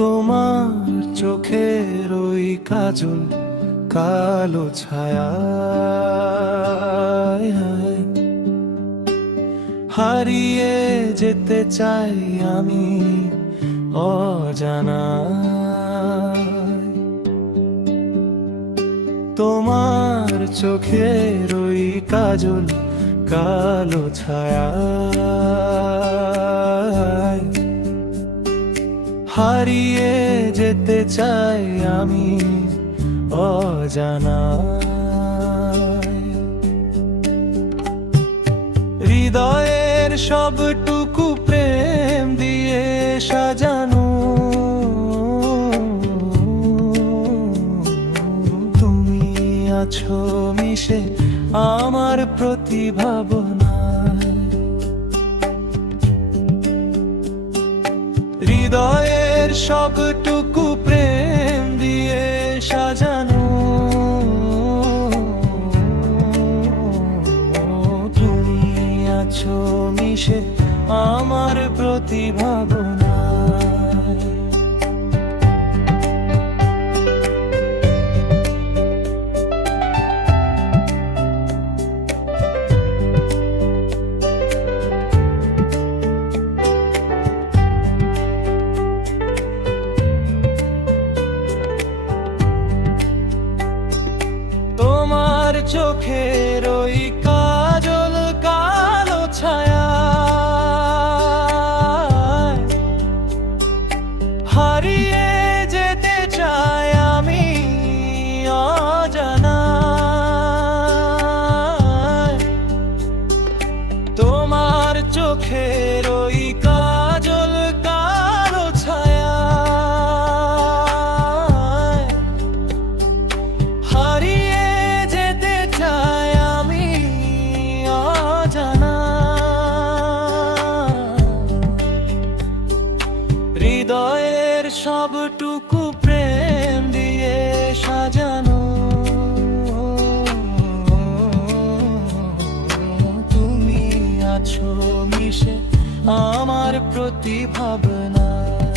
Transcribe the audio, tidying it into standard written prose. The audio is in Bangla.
তোমার চোখের ওই কাজল কালো ছায়া হারিয়ে যেতে চাই আমি অজানা। তোমার চোখের ওই কাজল কালো ছায়া হারিয়ে যেতে চাই আমি অজানা। হৃদয়ের সবটুকু প্রেম দিয়ে সাজানো, তুমি আছো মিশে আমার প্রতি ভাবনায়। হৃদয়ের সবটুকু প্রেম দিয়ে সাজানো, তুমি আছো মিশে আমার প্রতি ভাবনায়। তোমার চোখের ওই কাজল কালো ছায়া হারিয়ে যেতে চাই আমি অজানা। তোমার চোখের ওই কাজল কালো ছায়া হারিয়ে যেতে চাই আমি অজানা। হৃদয়ের সবটুকু প্রেম দিয়ে সাজানো, তুমি আছো মিশে আমার প্রতি ভাবনায়।